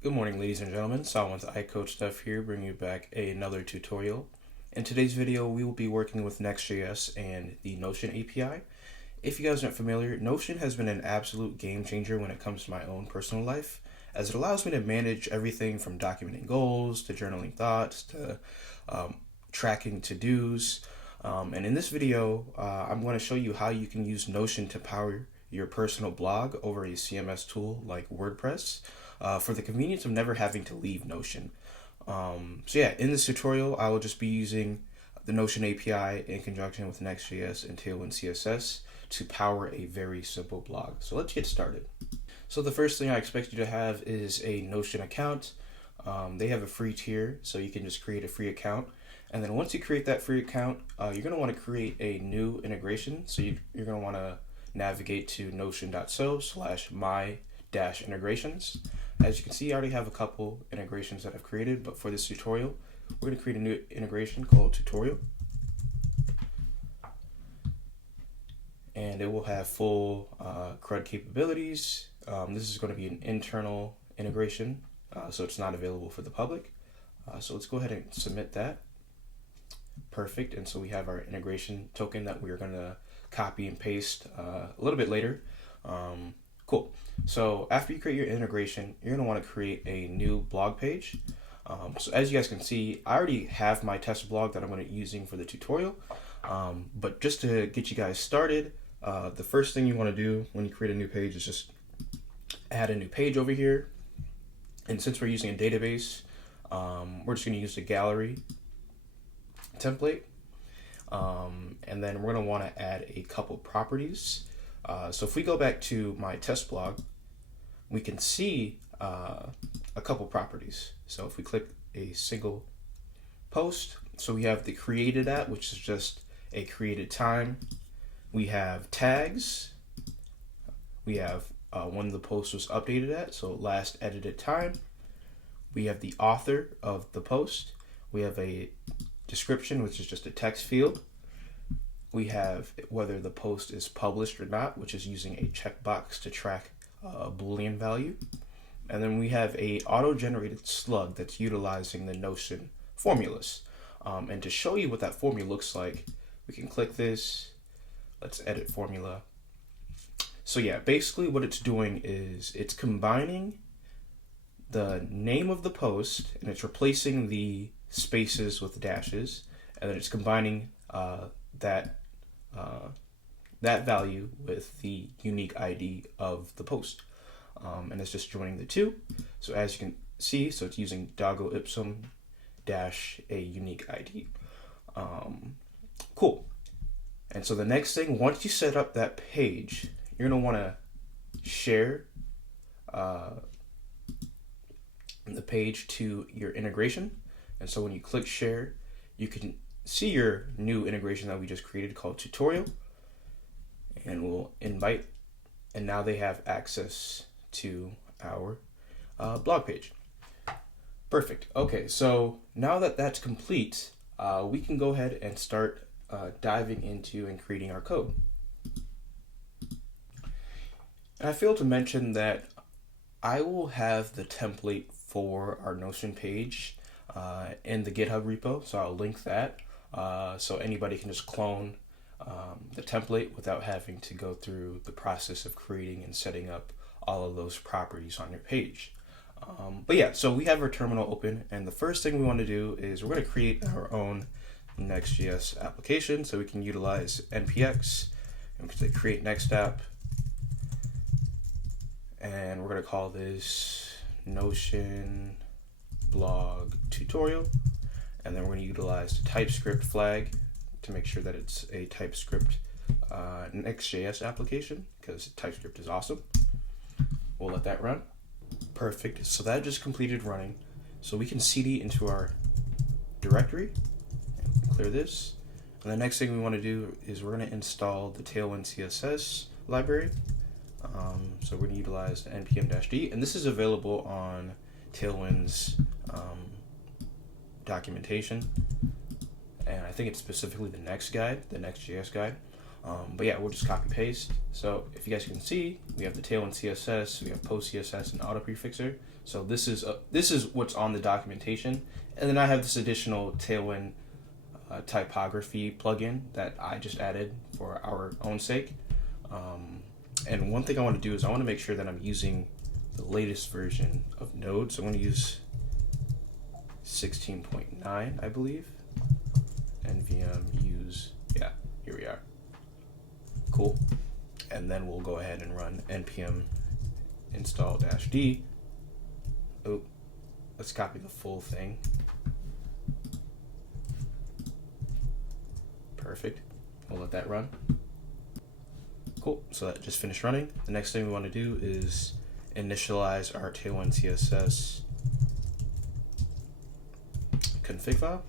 Good morning, ladies and gentlemen. Solomon with iCoach Stuff here, bringing you back another tutorial. In today's video, we will be working with NextJS and the Notion API. If you guys aren't familiar, Notion has been an absolute game changer when it comes to my own personal life, as it allows me to manage everything from documenting goals to journaling thoughts to tracking to-dos. And in this video, I'm going to show you how you can use Notion to power your personal blog over a CMS tool like WordPress for the convenience of never having to leave Notion. So yeah, in this tutorial, I will just be using the Notion API in conjunction with NextJS and Tailwind CSS to power a very simple blog. So let's get started. So the first thing I expect you to have is a Notion account. They have a free tier, so you can just create a free account. And then once you create that free account, you're going to want to create a new integration. So you're going to want to navigate to notion.so/my-integrations. As you can see, I already have a couple integrations that I've created, but for this tutorial, we're going to create a new integration called tutorial. And it will have full CRUD capabilities. This is going to be an internal integration, so it's not available for the public. So let's go ahead and submit that. Perfect. And so we have our integration token that we're going to copy and paste a little bit later. Cool. So after you create your integration, you're going to want to create a new blog page. So as you guys can see, I already have my test blog that I'm going to be using for the tutorial. But just to get you guys started, the first thing you want to do when you create a new page is just add a new page over here. And since we're using a database, we're just going to use the gallery template. And then we're going to want to add a couple properties. So if we go back to my test blog, we can see a couple properties. So if we click a single post, so we have the created at, which is just a created time. We have tags. We have when the post was updated at, so last edited time. We have the author of the post. We have a description, which is just a text field. We have whether the post is published or not, which is using a checkbox to track a Boolean value. And then we have a auto-generated slug that's utilizing the Notion formulas. And to show you what that formula looks like, we can click this. Let's edit formula. So yeah, basically what it's doing is it's combining the name of the post and it's replacing the spaces with dashes, and then it's combining that value with the unique ID of the post, and it's just joining the two. So as you can see, so it's using doggo ipsum dash a unique ID. Cool. And so the next thing, once you set up that page, you're gonna want to share the page to your integration. And so when you click share, you can see your new integration that we just created called tutorial, and we'll invite, and now they have access to our blog page. Perfect. Okay, so now that that's complete, we can go ahead and start diving into and creating our code. And I failed to mention that I will have the template for our Notion page in the GitHub repo, so I'll link that so anybody can just clone the template without having to go through the process of creating and setting up all of those properties on your page. But yeah, so we have our terminal open, and the first thing we want to do is we're going to create our own Next.js application, so we can utilize npx, and we can say create next app, and we're going to call this Notion blog tutorial, and then we're going to utilize the TypeScript flag to make sure that it's a TypeScript Next.js application, because TypeScript is awesome. We'll let that run. Perfect. So that just completed running. So we can cd into our directory and clear this. And the next thing we want to do is we're going to install the Tailwind CSS library. So we're going to utilize the npm-d, and this is available on Tailwind's documentation, and I think it's specifically the Next guide, the Next.js guide. But yeah, we'll just copy paste. So if you guys can see, we have the Tailwind CSS, we have post CSS and auto prefixer. So this is what's on the documentation, and then I have this additional Tailwind typography plugin that I just added for our own sake. And one thing I want to do is I want to make sure that I'm using the latest version of Node. So I'm going to use 16.9, I believe. NVM use, yeah, here we are. Cool. And then we'll go ahead and run npm install -d. Oh, let's copy the full thing. Perfect. We'll let that run. Cool. So that just finished running. The next thing we want to do is initialize our Tailwind CSS config file.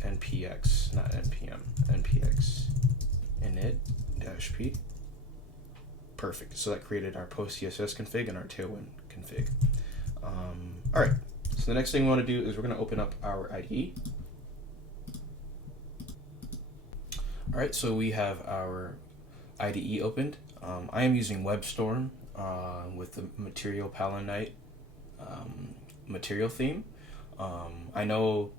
npx, not npm, npx init-p. Perfect. So that created our post CSS config and our Tailwind config. All right. So the next thing we want to do is we're going to open up our IDE. All right. So we have our IDE opened. I am using WebStorm with the Material Palinite material theme. I know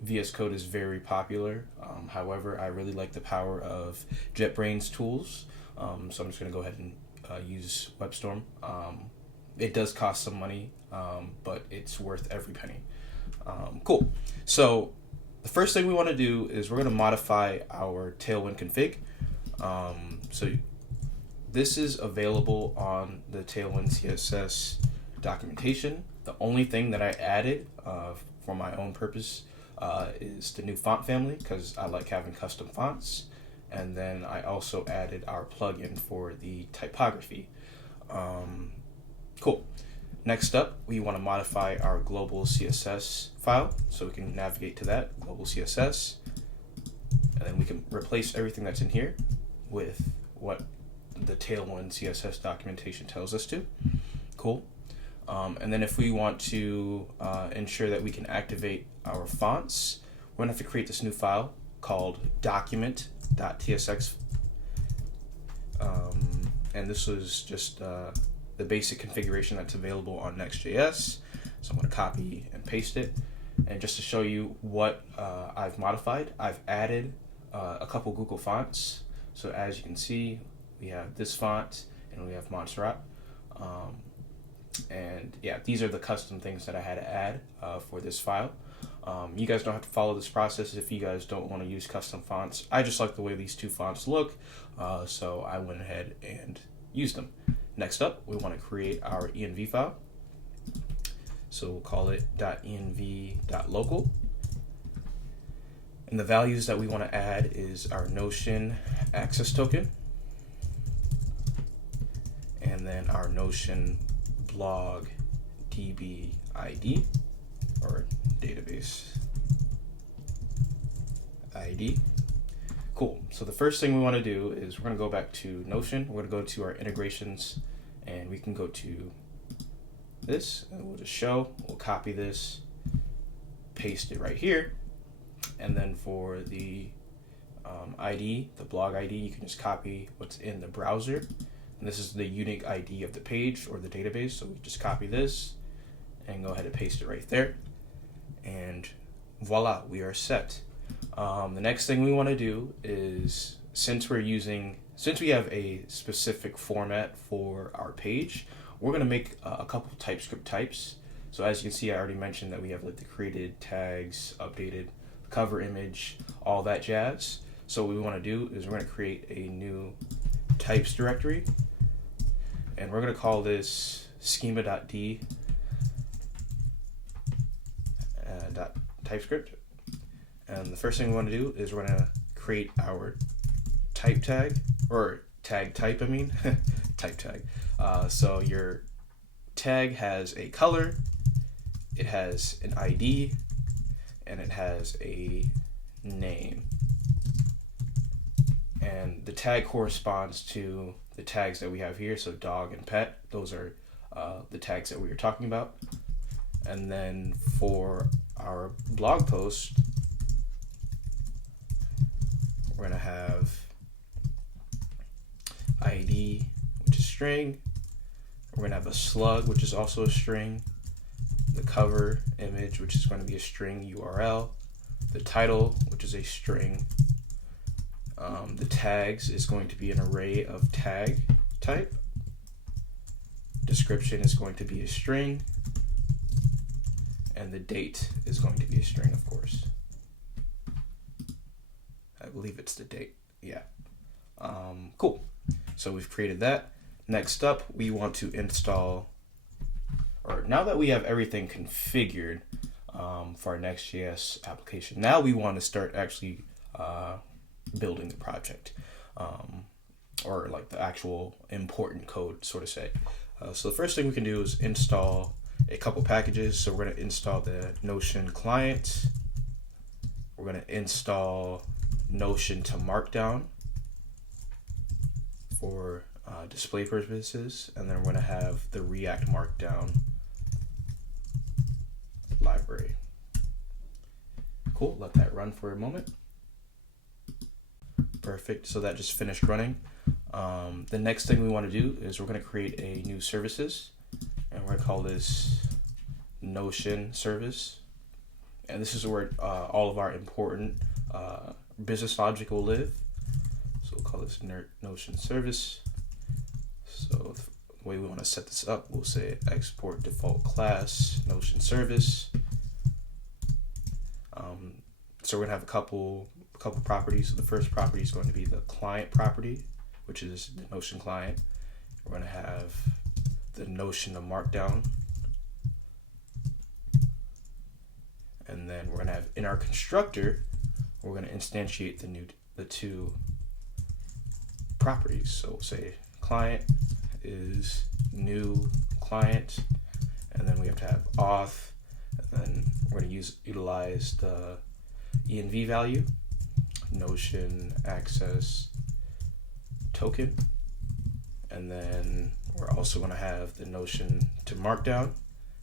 VS Code is very popular. However, I really like the power of JetBrains tools. So I'm just going to go ahead and use WebStorm. It does cost some money, but it's worth every penny. Cool. So the first thing we want to do is we're going to modify our Tailwind config. So this is available on the Tailwind CSS documentation. The only thing that I added for my own purpose is the new font family, because I like having custom fonts. And then I also added our plugin for the typography. Cool. Next up, we want to modify our global CSS file, so we can navigate to that, global CSS. And then we can replace everything that's in here with what the Tailwind CSS documentation tells us to. Cool. And then if we want to ensure that we can activate our fonts, we're going to have to create this new file called document.tsx. And this was just the basic configuration that's available on NextJS. So I'm going to copy and paste it. And just to show you what I've modified, I've added a couple Google fonts. So as you can see, we have this font and we have Montserrat. And yeah, these are the custom things that I had to add for this file. You guys don't have to follow this process if you guys don't want to use custom fonts. I just like the way these two fonts look, so I went ahead and used them. Next up, we want to create our env file. So we'll call it .env.local. And the values that we want to add is our Notion access token, and then our Notion blog DB ID, or database ID. Cool. So the first thing we want to do is we're going to go back to Notion. We're going to go to our integrations, and we can go to this, and we'll just show. We'll copy this, paste it right here, and then for the ID, the blog ID, you can just copy what's in the browser. And this is the unique ID of the page or the database. So we just copy this and go ahead and paste it right there. And voila, we are set. The next thing we want to do is, since we have a specific format for our page, we're going to make a couple TypeScript types. So as you can see, I already mentioned that we have like the created tags, updated cover image, all that jazz. So what we want to do is we're going to create a new types directory, and we're going to call this schema.d .typescript. And the first thing we want to do is we're going to create our type tag, or tag type, I mean, type tag. So your tag has a color, it has an ID, and it has a name. And the tag corresponds to the tags that we have here, so dog and pet. Those are the tags that we were talking about. And then for our blog post, we're we're going to have ID, which is string. We're going to have a slug, which is also a string. The cover image, which is going to be a string URL. The title, which is a string. The tags is going to be an array of tag type. Description is going to be a string. And the date is going to be a string, of course. I believe it's the date. Yeah. Cool. So we've created that. Next up, we want to install, or now that we have everything configured for our Next.js application, now we want to start actually building the project, or like the actual important code, so to say. So the first thing we can do is install a couple packages. So we're going to install the Notion client. We're going to install Notion to Markdown for display purposes, and then we're going to have the React Markdown library. Cool, let that run for a moment. Perfect, so that just finished running. The next thing we want to do is we're going to create a new services, and we're going to call this Notion service. And this is where all of our important business logic will live. So we'll call this Notion service. So the way we want to set this up, we'll say export default class Notion service. So we're gonna have a couple properties. So the first property is going to be the client property, which is the Notion client. We're gonna have the Notion to Markdown, and then we're gonna have in our constructor, we're gonna instantiate the two properties. So we'll say client is new client, and then we have to have auth, and then we're going to utilize the env value, Notion access token, and then we're also going to have the Notion to Markdown,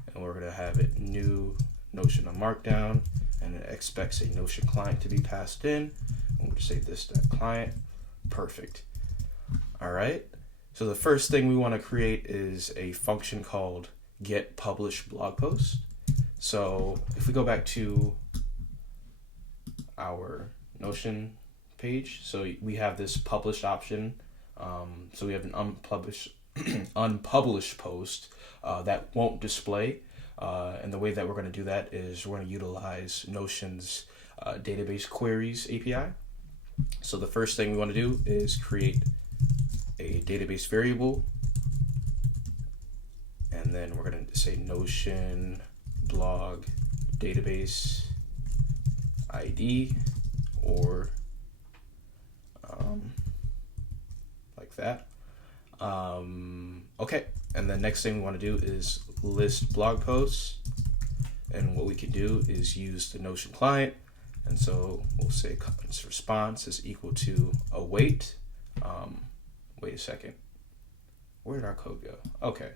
and we're going to have it new Notion to Markdown, and it expects a Notion client to be passed in. I'm going to say this client. Perfect. All right. So the first thing we want to create is a function called get published blog post. So if we go back to our Notion page, so we have this published option. So we have an unpublished post that won't display. And the way that we're going to do that is we're going to utilize Notion's database queries API. So the first thing we want to do is create a database variable, and then we're going to say Notion blog database ID, or like that. Okay, and the next thing we want to do is list blog posts, and what we can do is use the Notion client, and so we'll say response is equal to await. Wait a second. Where did our code go? Okay.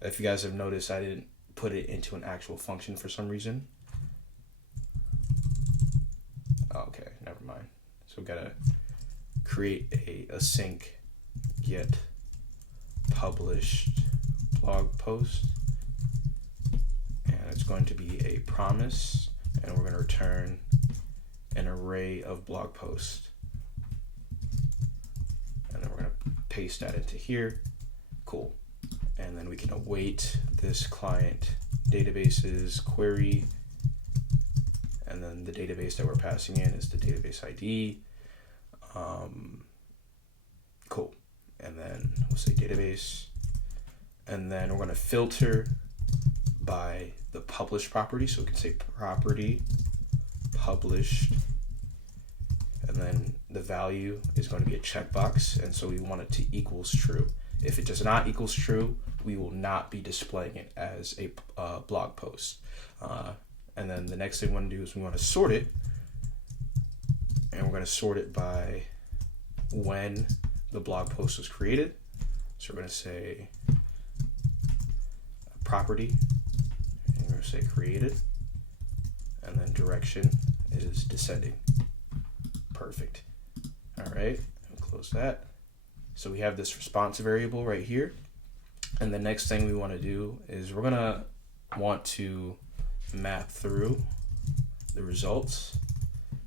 If you guys have noticed, I didn't put it into an actual function for some reason. Okay, never mind. So we gotta create a async get published blog post, and it's going to be a promise, and we're going to return an array of blog posts. And then we're going to paste that into here. Cool. And then we can await this client database's query. And then the database that we're passing in is the database ID. Cool. And then we'll say database. And then we're going to filter by the published property. So we can say property published. And then the value is going to be a checkbox, and so we want it to equals true. If it does not equals true, we will not be displaying it as a blog post. And then the next thing we want to do is we want to sort it, and we're going to sort it by when the blog post was created. So we're going to say property, and we're going to say created, and then direction is descending. Perfect. All right, close that. So we have this response variable right here. And the next thing we want to do is we're going to want to map through the results,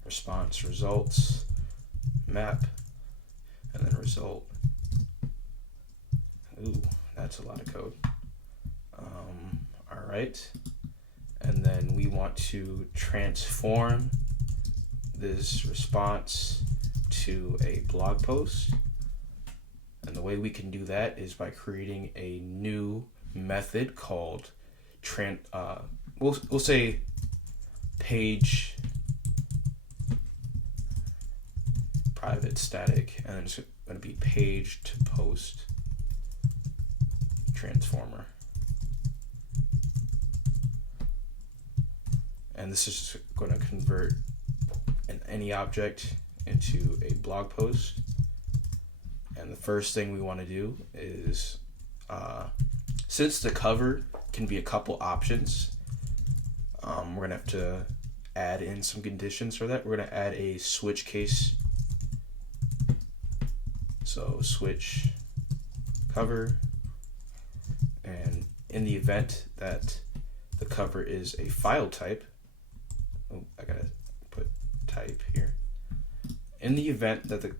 response results, map, and then result. Ooh, that's a lot of code. All right. And then we want to transform this response to a blog post. And the way we can do that is by creating a new method called we'll say page private static, and then it's going to be page to post transformer. And this is going to convert any object into a blog post. And the first thing we want to do is, since the cover can be a couple options, we're going to have to add in some conditions for that. We're going to add a switch case. So switch cover, and in the event that the cover is a file type, oh, I gotta put type here. In the event that the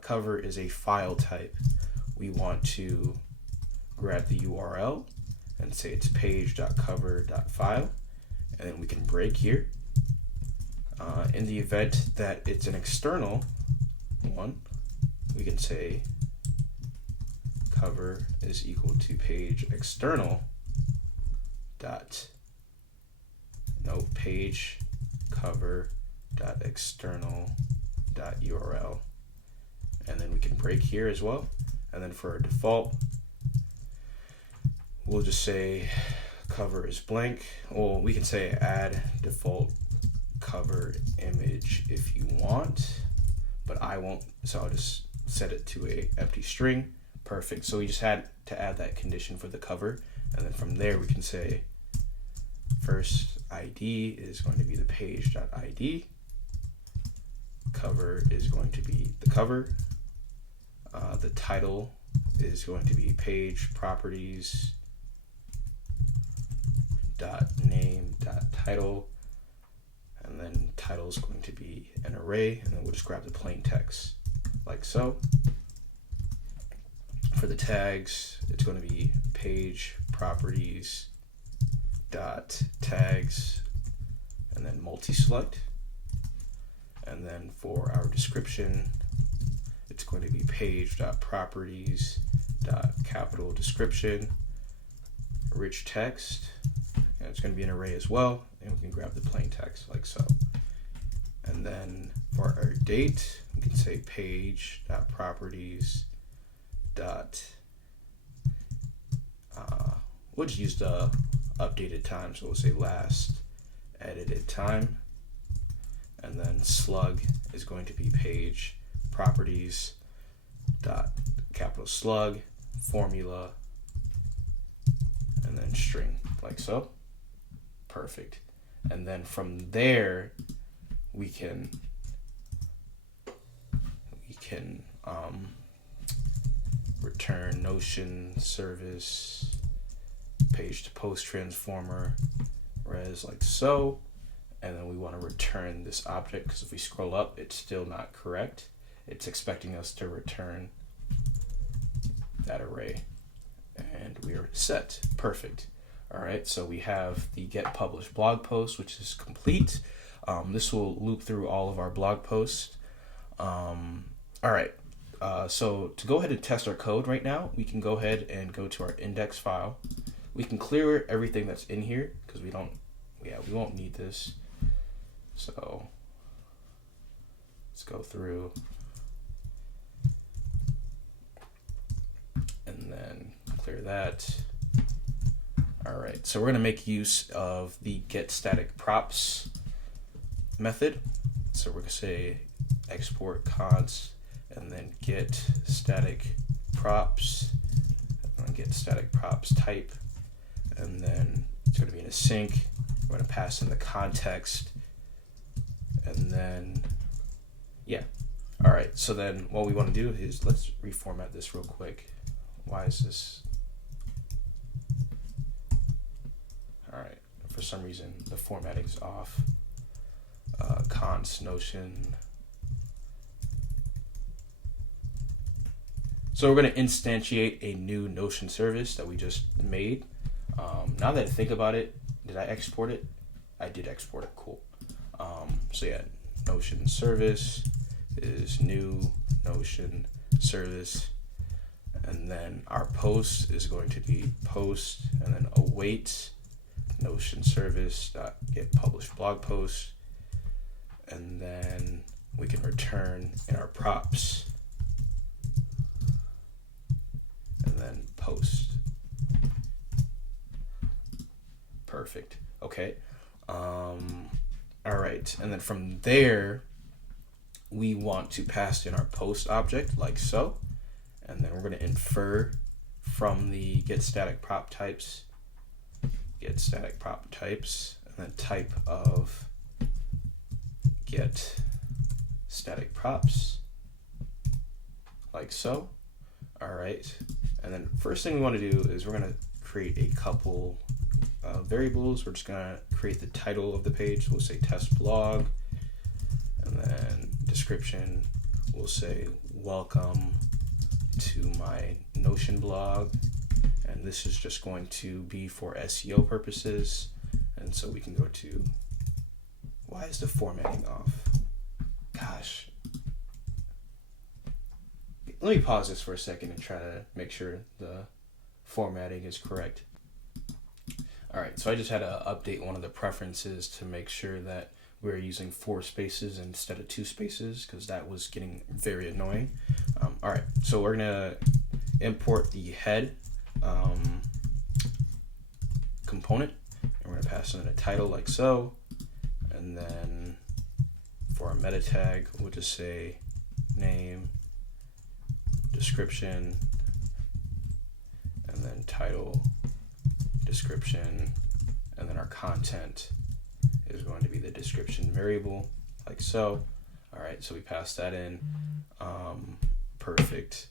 cover is a file type, we want to grab the URL and say it's page.cover.file, and then we can break here. In the event that it's an external one, we can say cover is equal to page external page cover dot external dot URL, and then we can break here as well. And then for our default, we'll just say cover is blank. Well, we can say add default cover image if you want, but I won't, so I'll just set it to a empty string. Perfect. So we just had to add that condition for the cover, and then from there we can say first ID is going to be the page.id, cover is going to be the cover, the title is going to be page properties .name .title, and then title is going to be an array, and then we'll just grab the plain text like so. For the tags, it's going to be page properties .tags, and then multi-select. And then for our description, it's going to be page.properties.capital description, rich text, and it's going to be an array as well, and we can grab the plain text like so. And then for our date, we can say page.properties. We'll just use the updated time, so we'll say last edited time, and then slug is going to be page properties capital slug formula, and then string like so. Perfect. And then from there we can return notion service page to post transformer res like so, and then we want to return this object, because if we scroll up it's still not correct. It's expecting us to return that array, and we are set. Perfect. All right, so we have the get published blog post, which is complete. This will loop through all of our blog posts. All right, so to go ahead and test our code right now, we can go ahead and go to our index file. We can clear everything that's in here because we won't need this. So let's go through and then clear that. All right, so we're going to make use of the get static props method. So we're going to say export const and then get static props, and then get static props type, and then it's going to be in a sync. We're going to pass in the context, and then Yeah. All right. So then what we want to do is let's reformat this real quick. Why is this? All right. For some reason, the formatting is off. Const Notion. So we're going to instantiate a new Notion service that we just made. Now that I think about it, did I export it? I did export it. Cool. So yeah, Notion service is new Notion service, and then our post is going to be post, and then await Notion service dot get published blog post, and then we can return in our props, and then post. Perfect. Okay. All right, and then from there we want to pass in our post object like so, and then we're going to infer from the get static prop types, and then type of get static props like so. All right, and then first thing we want to do is we're going to create a couple variables. We're just going to create the title of the page. We'll say test blog, and then description, we'll say welcome to my Notion blog, and this is just going to be for SEO purposes. And so we can go to, why is the formatting off? Gosh, let me pause this for a second and try to make sure the formatting is correct. All right, so I just had to update one of the preferences to make sure that we're using 4 spaces instead of 2 spaces, because that was getting very annoying. All right, so we're gonna import the head component, and we're gonna pass in a title like so, and then for our meta tag, we'll just say name, description, and then title, description, and then our content is going to be the description variable like so. All right, so we pass that in. Perfect.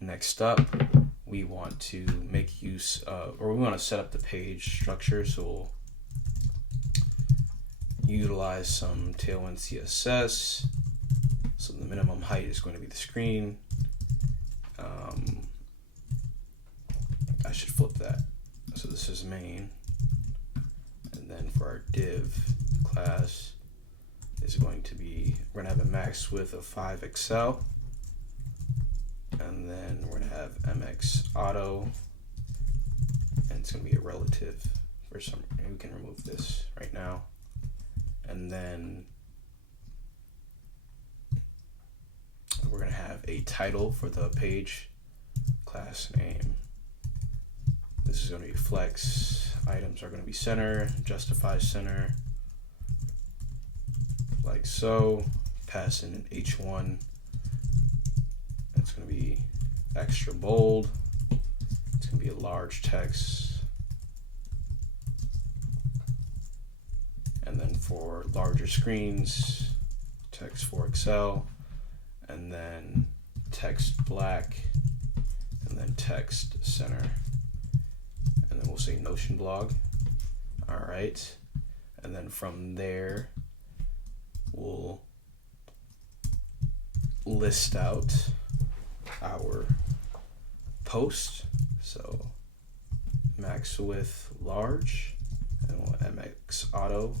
Next up, we want to make use of, or we want to set up the page structure. So we'll utilize some Tailwind CSS. So the minimum height is going to be the screen. I should flip that. So this is main, and then for our div class is going to be, we're going to have a max width of 5 XL, and then we're going to have MX auto, and it's going to be a relative for some, we can remove this right now, and then we're going to have a title for the page, class name. This is going to be flex, items are going to be center, justify center, like so. Pass in an H1, it's going to be extra bold, it's going to be a large text, and then for larger screens, text 4XL, and then text black, and then text center. And then we'll say Notion blog. All right, and then from there we'll list out our post. So max width large, and we'll MX auto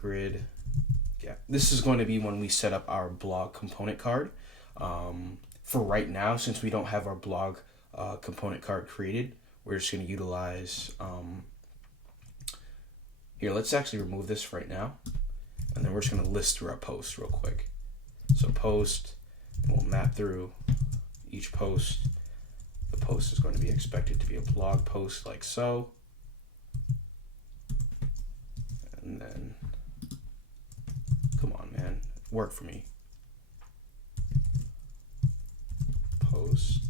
grid. Yeah, this is going to be when we set up our blog component card. For right now, since we don't have our blog component card created, we're just going to utilize, here, let's actually remove this right now, and then we're just going to list through our posts real quick. So post, and we'll map through each post. The post is going to be expected to be a blog post like so. And then, come on, man, work for me. Post,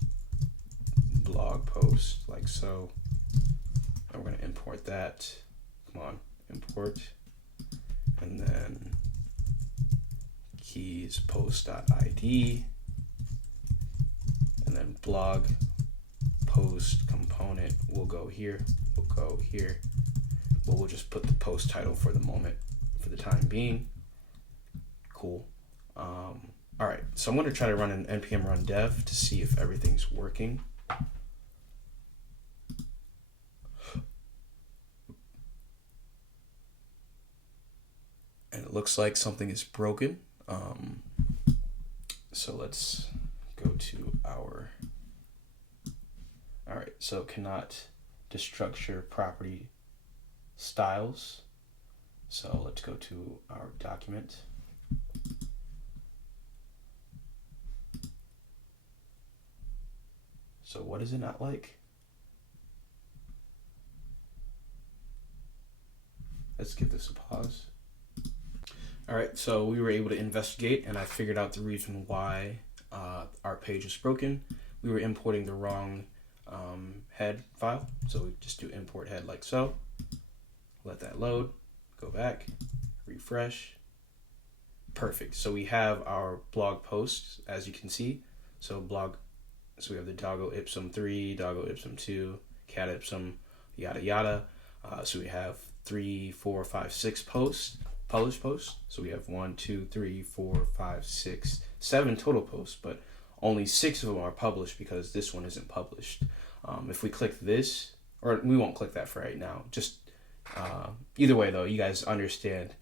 blog post like so, and we're going to import that. Come on, import, and then keys post.id, and then blog post component will go here, will go here, but we'll just put the post title for the moment, for the time being. Cool. All right, so I'm going to try to run an npm run dev to see if everything's working. And it looks like something is broken. So let's go to our, all right, so cannot destructure property styles. So let's go to our document. So what is it not like? Let's give this a pause. All right, so we were able to investigate, and I figured out the reason why our page is broken. We were importing the wrong head file, so we just do import head like so. Let that load, go back, refresh. Perfect. So we have our blog posts, as you can see. So we have the doggo ipsum 3, doggo ipsum 2, cat ipsum, yada yada. So we have 3, 4, 5, 6 posts. Published posts. So we have 1, 2, 3, 4, 5, 6, 7 total posts, but only 6 of them are published because this one isn't published. If we click this, or we won't click that for right now, just either way though, you guys understand,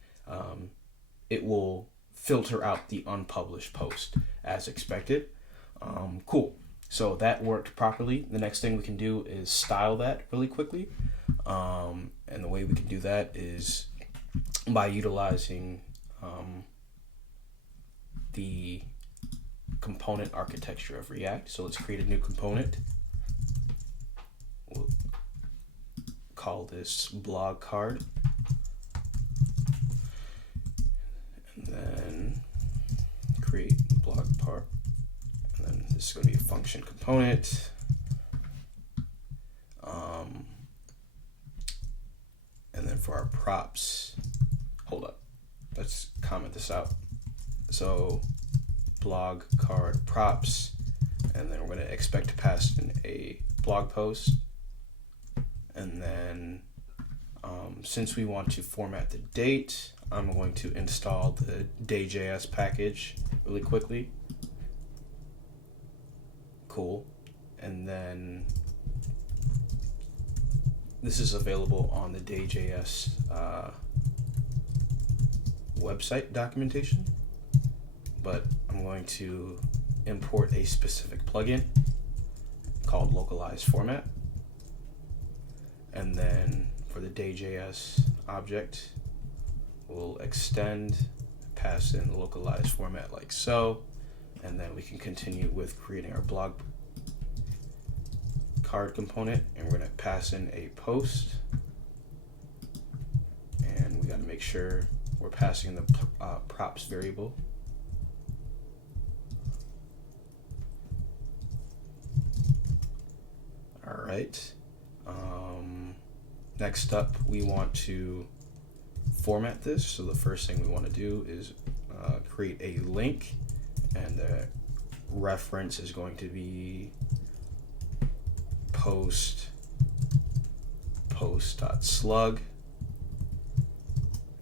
it will filter out the unpublished post as expected. Cool. So that worked properly. The next thing we can do is style that really quickly. And the way we can do that is by utilizing the component architecture of React. So let's create a new component. We'll call this blog card. And then create blog part. And then this is going to be a function component. And then for our props, hold up, let's comment this out. So blog card props, and then we're going to expect to pass in a blog post. And then since we want to format the date, I'm going to install the day.js package really quickly. Cool. And then this is available on the day.js website documentation, but I'm going to import a specific plugin called localized format. And then for the day.js object, we'll extend, pass in localized format like so, and then we can continue with creating our blog card component, and we're going to pass in a post, and we got to make sure we're passing the props variable. All right. Next up, we want to format this. So the first thing we want to do is create a link, and the reference is going to be post.slug,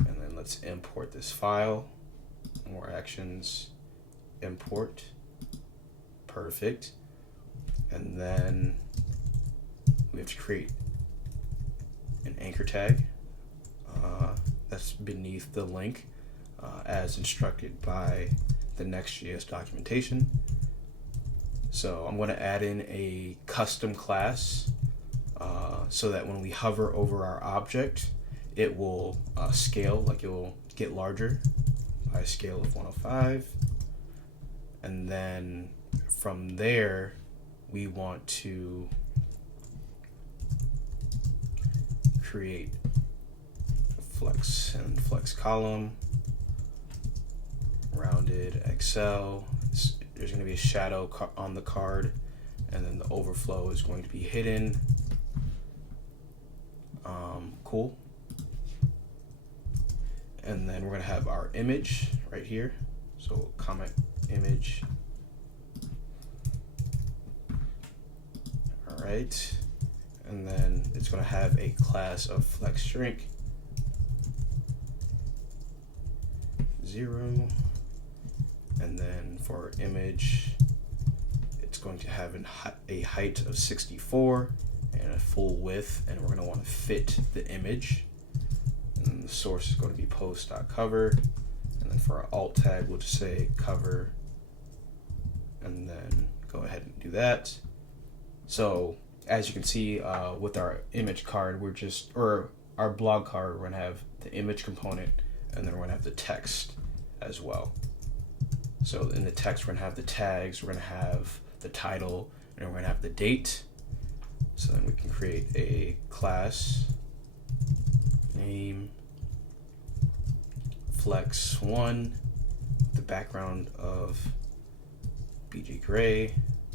and then let's import this file. More actions, import. Perfect. And then we have to create an anchor tag that's beneath the link as instructed by the NextJS documentation. So I'm going to add in a custom class so that when we hover over our object, it will scale, like it will get larger by a scale of 105. And then from there, we want to create flex and flex column, rounded XL. There's going to be a shadow on the card, and then the overflow is going to be hidden. Cool. And then we're going to have our image right here. So comment image. All right. And then it's going to have a class of flex shrink 0. And then for image, it's going to have a height of 64 and a full width, and we're going to want to fit the image. And the source is going to be post.cover. And then for our alt tag, we'll just say cover, and then go ahead and do that. So as you can see, with our image card, or our blog card, we're going to have the image component, and then we're going to have the text as well. So in the text, we're going to have the tags, we're going to have the title, and we're going to have the date. So then we can create a class name flex1, the background of BG gray.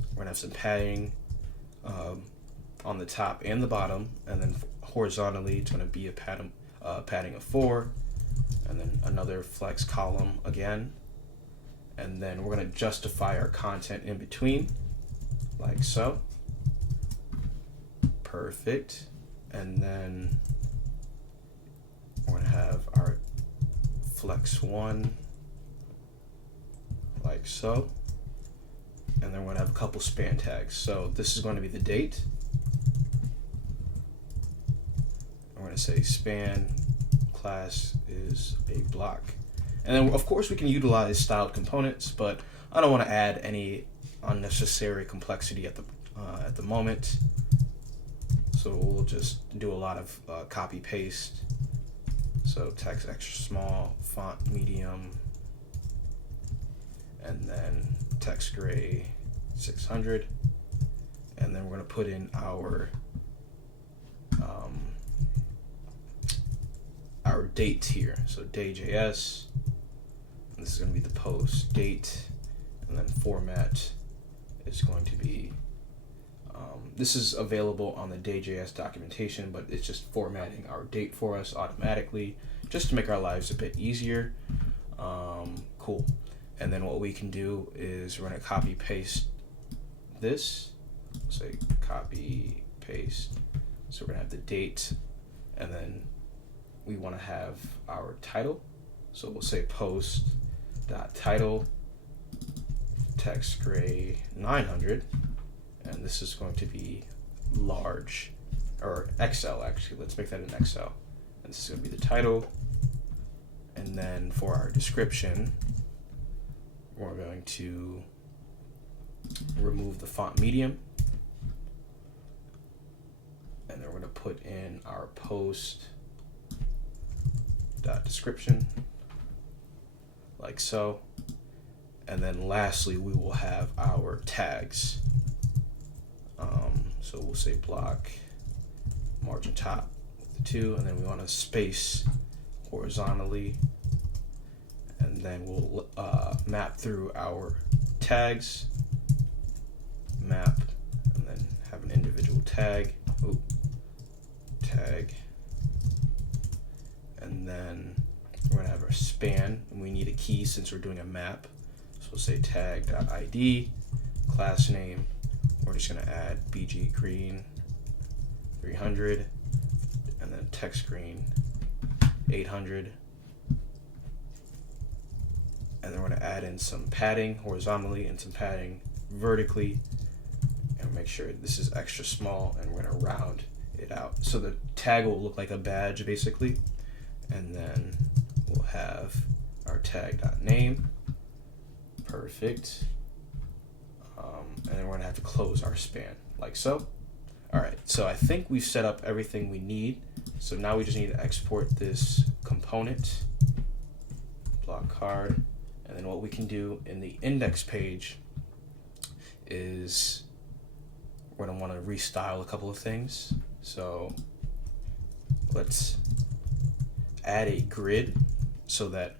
We're going to have some padding on the top and the bottom, and then horizontally it's going to be a padding of 4, and then another flex column again, and then we're going to justify our content in between like so. Perfect. And then we're going to have our flex 1 like so, and then we're going to have a couple span tags. So this is going to be the date. We're going to say span class is a block, and then of course we can utilize styled components, but I don't want to add any unnecessary complexity at the moment, so we'll just do a lot of copy paste. So text extra small, font medium, and then text gray 600, and then we're going to put in our dates here. So day.js, and this is going to be the post date, and then format is going to be this is available on the day.js documentation, but it's just formatting our date for us automatically, just to make our lives a bit easier. Cool. And then what we can do is we're going to copy paste this. Say copy paste. So we're going to have the date, and then we want to have our title. So we'll say post.title text gray 900, and this is going to be large, or XL actually. Let's make that an XL. And this is going to be the title. And then for our description, we're going to remove the font medium, and then we're going to put in our post.description like so. And then lastly, we will have our tags. So we'll say block margin top with the 2, and then we want to space horizontally, and then we'll map through our tags, map, and then have an individual tag, tag, and then we're going to have our span, and we need a key since we're doing a map. So we'll say tag.id, class name, we're just going to add BG green 300, and then text green 800, and then we're going to add in some padding horizontally and some padding vertically, and make sure this is extra small, and we're going to round it out so the tag will look like a badge basically. And then we'll have our tag.name. Perfect. And then we're gonna have to close our span like so. All right, so I think we've set up everything we need. So now we just need to export this component, block card, and then what we can do in the index page is we're gonna wanna restyle a couple of things. So let's add a grid so that,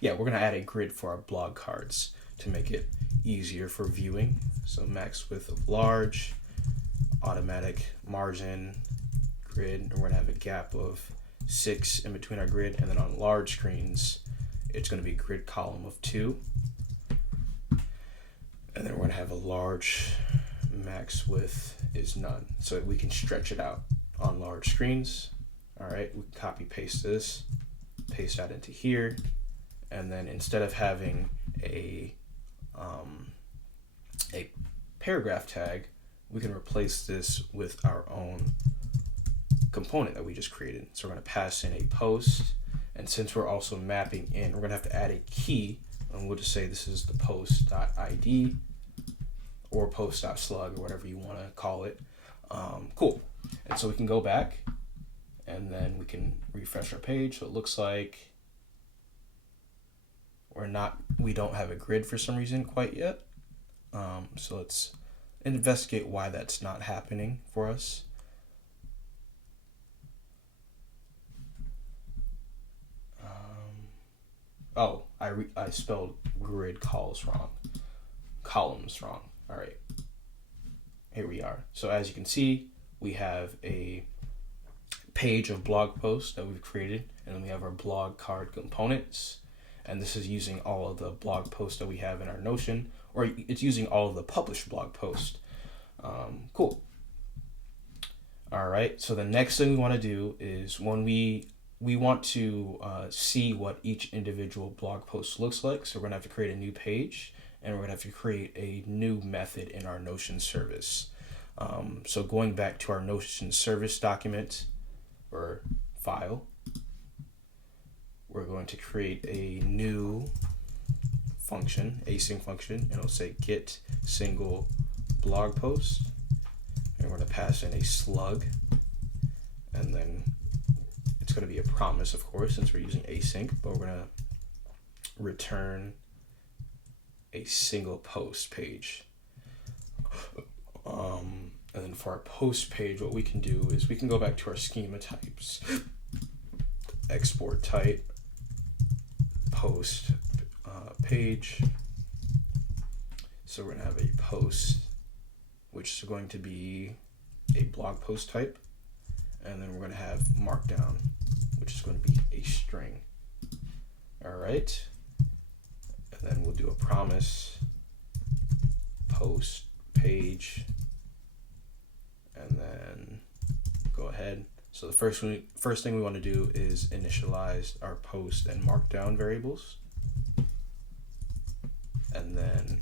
we're gonna add a grid for our blog cards to make it easier for viewing. So max width of large, automatic margin, grid, and we're gonna have a gap of 6 in between our grid, and then on large screens, it's going to be a grid column of 2. And then we're going to have a large max width is none. So we can stretch it out on large screens. All right, we can copy paste this, paste that into here. And then instead of having a paragraph tag, we can replace this with our own component that we just created. So we're going to pass in a post. And since we're also mapping in, we're going to have to add a key. And we'll just say this is the post.id or post.slug or whatever you want to call it. Cool. And so we can go back and then we can refresh our page. So it looks like we don't have a grid for some reason quite yet. So let's investigate why that's not happening for us. Oh, I spelled grid columns wrong. All right, here we are. So as you can see, we have a page of blog posts that we've created, and then we have our blog card components. And this is using all of the blog posts that we have in our Notion, or it's using all of the published blog posts. Cool. All right, so the next thing we want to do is when we want to see what each individual blog post looks like. So we're gonna have to create a new page, and we're gonna have to create a new method in our Notion service. So going back to our Notion service document or file, we're going to create a new function, async function, and it'll say get single blog post. And we're going to pass in a slug, and then it's going to be a promise, of course, since we're using async, but we're going to return a single post page. And then for our post page, what we can do is we can go back to our schema types, export type, post page. So we're going to have a post, which is going to be a blog post type. And then we're going to have markdown, which is going to be a string. All right. And then we'll do a promise, post page, and then go ahead. So the first thing we want to do is initialize our post and markdown variables. And then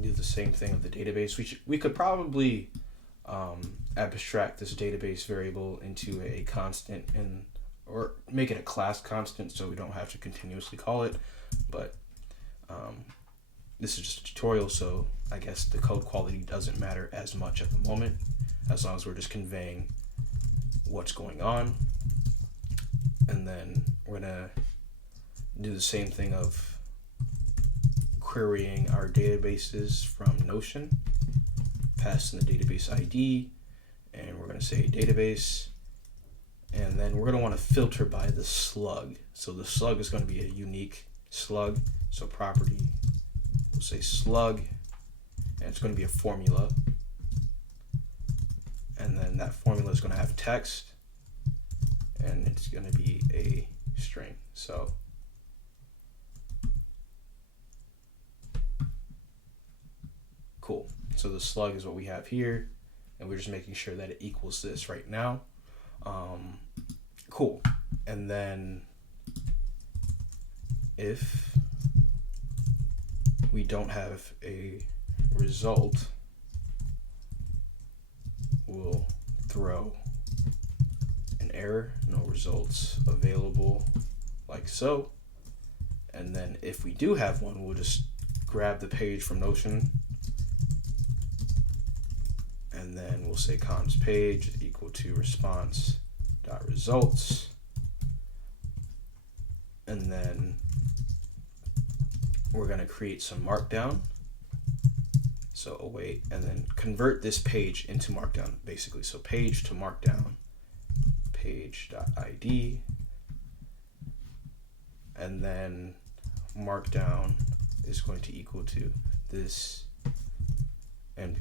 do the same thing with the database. We could probably abstract this database variable into a constant or make it a class constant so we don't have to continuously call it. But this is just a tutorial, so I guess the code quality doesn't matter as much at the moment, as long as we're just conveying what's going on. And then we're gonna do the same thing of querying our databases from Notion, pass in the database ID, and we're going to say database, and then we're going to want to filter by the slug. So the slug is going to be a unique slug. So property, we'll say slug, and it's going to be a formula, and then that formula is going to have text, and it's going to be a string. So cool. So the slug is what we have here, and we're just making sure that it equals this right now. Cool. And then if we don't have a result, we'll throw an error, no results available, like so. And then if we do have one, we'll just grab the page from Notion, and then we'll say const page equal to response.results. And then we're going to create some markdown. So await, and then convert this page into markdown, basically. So page to markdown, page.id, and then markdown is going to equal to this, and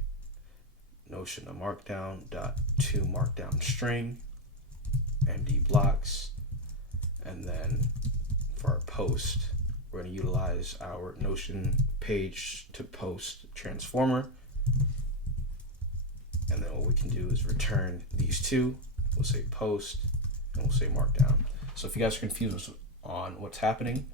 Notion of markdown dot to markdown string, MD blocks, and then for our post, we're going to utilize our Notion page to post transformer. And then what we can do is return these two. We'll say post and we'll say markdown. So if you guys are confused on what's happening,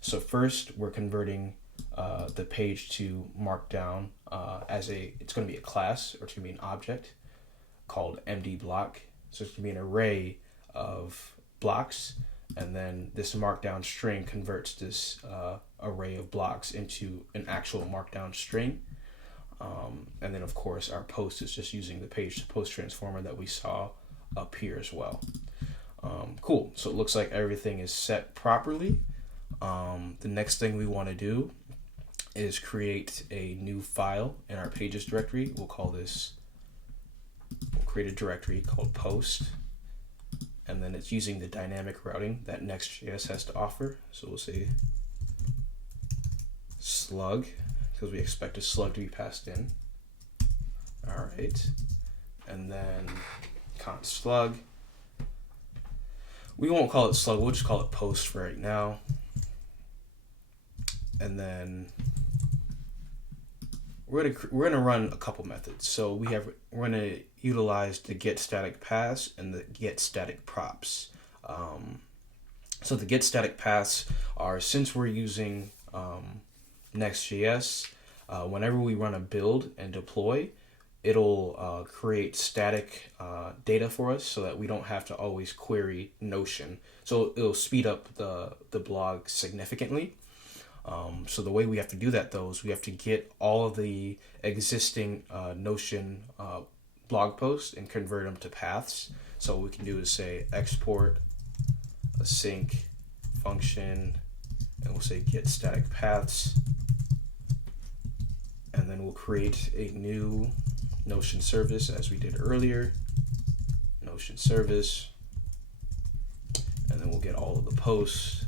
so first we're converting the page to markdown it's going to be a class, or it's going to be an object called MD block. So it's going to be an array of blocks, and then this markdown string converts this array of blocks into an actual markdown string. And then of course our post is just using the page to post transformer that we saw up here as well. Cool. So it looks like everything is set properly. The next thing we want to do is create a new file in our pages directory. We'll create a directory called post, and then it's using the dynamic routing that NextJS has to offer. So we'll say slug, because we expect a slug to be passed in. All right, and then const slug. We won't call it slug, we'll just call it post for right now. And then we're gonna run a couple methods. So we're gonna utilize the get static paths and the get static props. So the get static paths are, since we're using Next.js, whenever we run a build and deploy, it'll create static data for us so that we don't have to always query Notion. So it'll speed up the blog significantly. So the way we have to do that, though, is we have to get all of the existing Notion blog posts and convert them to paths. So what we can do is say export async function, and we'll say get static paths, and then we'll create a new Notion service as we did earlier, Notion service, and then we'll get all of the posts,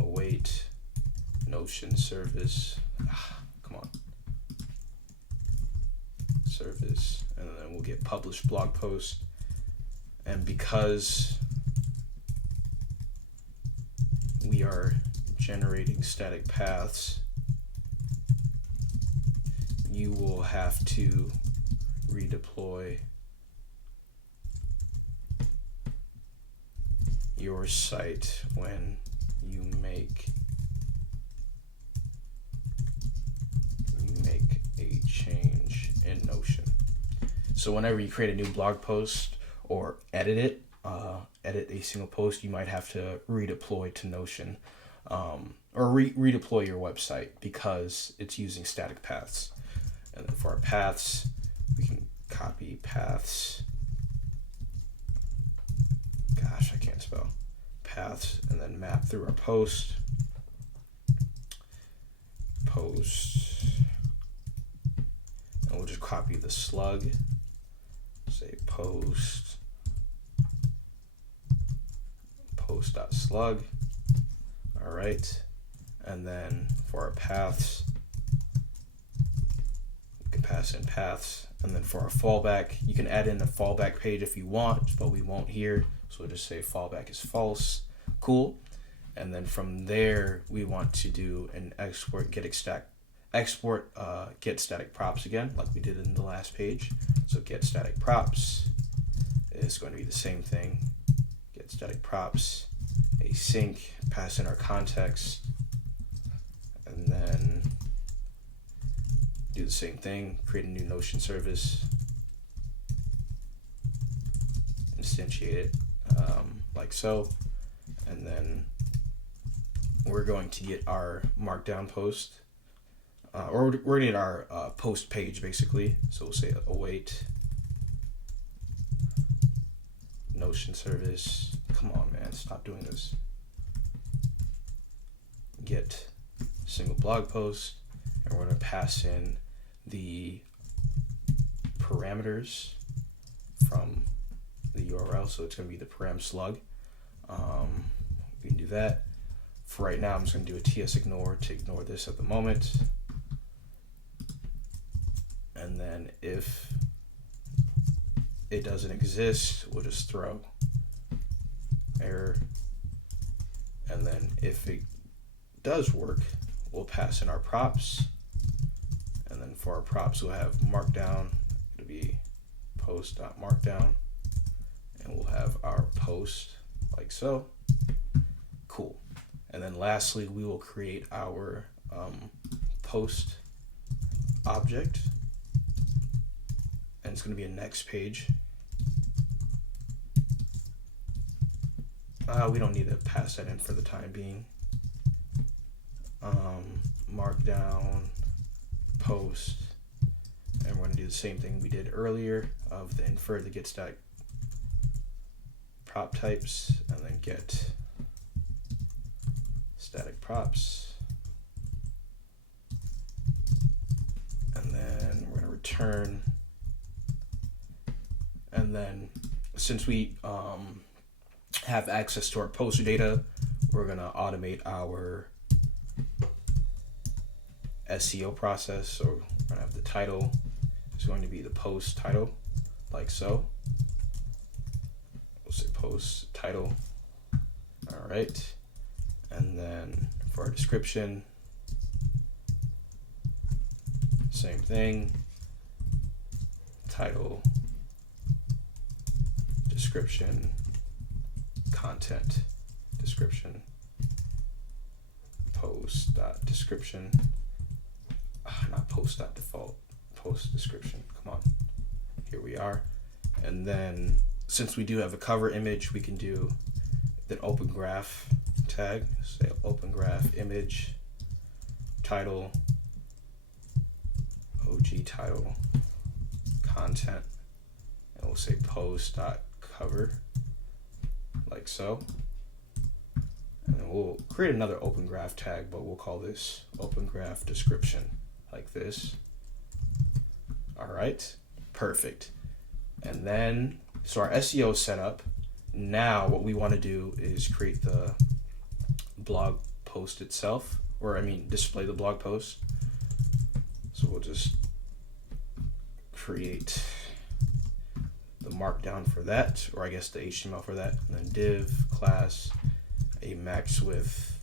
await Notion service, come on, service, and then we'll get publish blog post. And because we are generating static paths, you will have to redeploy your site when you make a change in Notion. So whenever you create a new blog post or edit it, edit a single post, you might have to redeploy to Notion, or redeploy your website because it's using static paths. And then for our paths, we can copy paths. Gosh, I can't spell. Paths, and then map through our post. And we'll just copy the slug. Say post.slug. All right. And then for our paths, we can pass in paths. And then for our fallback, you can add in a fallback page if you want, but we won't here. So we'll just say fallback is false. Cool. And then from there, we want to do an get static props again, like we did in the last page. So get static props is going to be the same thing. Get static props, async, pass in our context, and then do the same thing, create a new Notion service, instantiate it like so, and then we're going to get our markdown post, or we're going to get our post page basically. So we'll say await Notion service. Come on, man, stop doing this. Get single blog post, and we're going to pass in the parameters from the URL. So it's going to be the param slug. We can do that. For right now, I'm just going to do a TS ignore to ignore this at the moment. And then if it doesn't exist, we'll just throw error And then if it does work, we'll pass in our props. And then for our props, we'll have markdown. It'll be post.markdown. And we'll have our post like so. Cool. And then lastly, we will create our post object. And it's going to be a next page. We don't need to pass that in for the time being. Markdown, post, and we're going to do the same thing we did earlier of the infer the get static prop types, and then get static props. And then we're going to return. And then since we have access to our poster data, we're going to automate our SEO process. So we're going to have the title is going to be the post title, like so. We'll say post title. All right. And then for our description, same thing. Title, description, content, description, post.description, not post.default, post description. Come on, here we are. And then since we do have a cover image, we can do the open graph tag, say open graph image, title, OG title, content, and we'll say post.cover, like so. And then we'll create another open graph tag, but we'll call this open graph description, like this. All right, perfect. And then, so our SEO is set up. Now what we want to do is create the blog post itself, or I mean display the blog post. So we'll just create the markdown for that, or I guess the HTML for that, and then div class a max width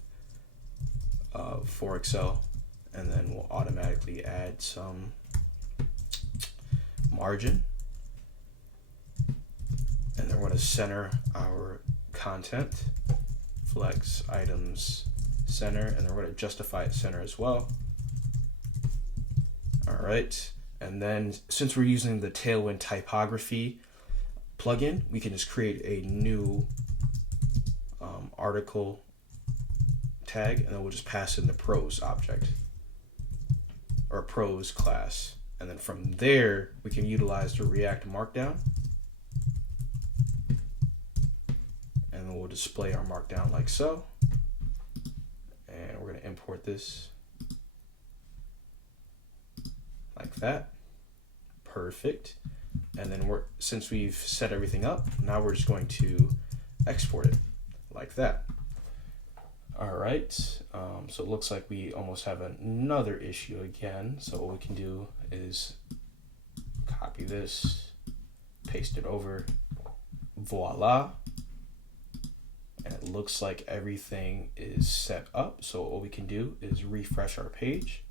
for Excel, and then we'll automatically add some margin, and then we're going to center our content, flex items center, and then we're going to justify it center as well. All right, and then since we're using the Tailwind typography plugin, we can just create a new article tag, and then we'll just pass in the pros object or pros class, and then from there we can utilize the React Markdown, and then we'll display our markdown like so, and we're going to import this like that. Perfect. And then since we've set everything up, now we're just going to export it like that. All right, so it looks like we almost have another issue again. So what we can do is copy this, paste it over, voila. And it looks like everything is set up. So what we can do is refresh our page.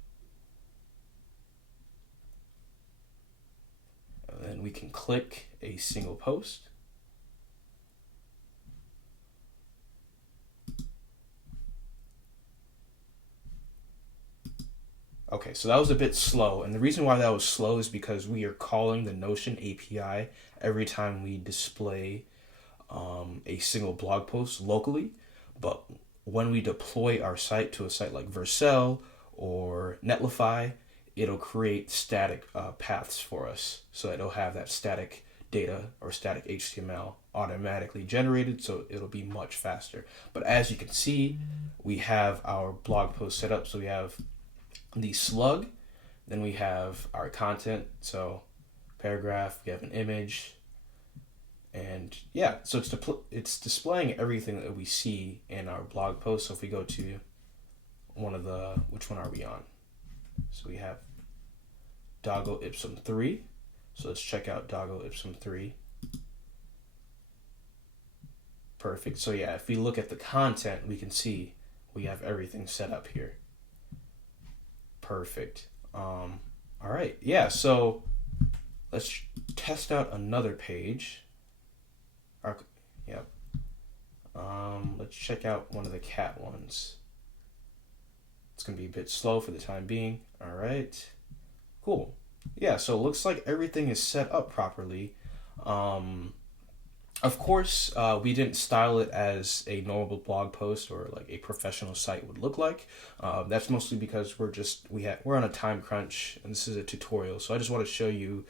And then we can click a single post. Okay, so that was a bit slow, and the reason why that was slow is because we are calling the Notion API every time we display a single blog post locally, but when we deploy our site to a site like Vercel or Netlify, it'll create static paths for us, so it'll have that static data or static HTML automatically generated, so it'll be much faster. But as you can see, we have our blog post set up, so we have the slug, then we have our content, so paragraph, we have an image, and yeah, so it's displaying everything that we see in our blog post. So if we go to which one are we on? So we have Doggo Ipsum 3, so let's check out Doggo Ipsum 3. Perfect. So yeah, if we look at the content, we can see we have everything set up here. Perfect. All right. Yeah. So let's test out another page. Yep. Let's check out one of the cat ones. It's going to be a bit slow for the time being. All right. Cool. Yeah. So it looks like everything is set up properly. Of course, we didn't style it as a normal blog post or like a professional site would look like. That's mostly because we're on a time crunch and this is a tutorial. So I just want to show you,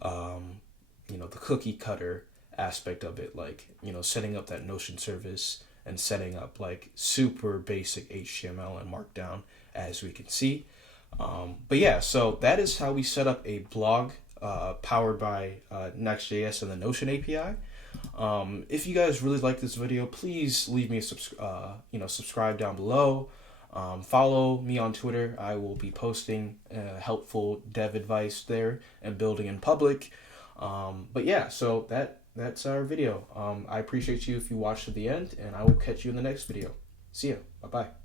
the cookie cutter aspect of it, like, setting up that Notion service and setting up like super basic HTML and Markdown, as we can see. But yeah, so that is how we set up a blog powered by NextJS and the Notion API. If you guys really like this video, please leave me a subscribe down below. Follow me on Twitter. I will be posting helpful dev advice there and building in public. But yeah, so that's our video. I appreciate you if you watched to the end, and I will catch you in the next video. See ya. Bye-bye.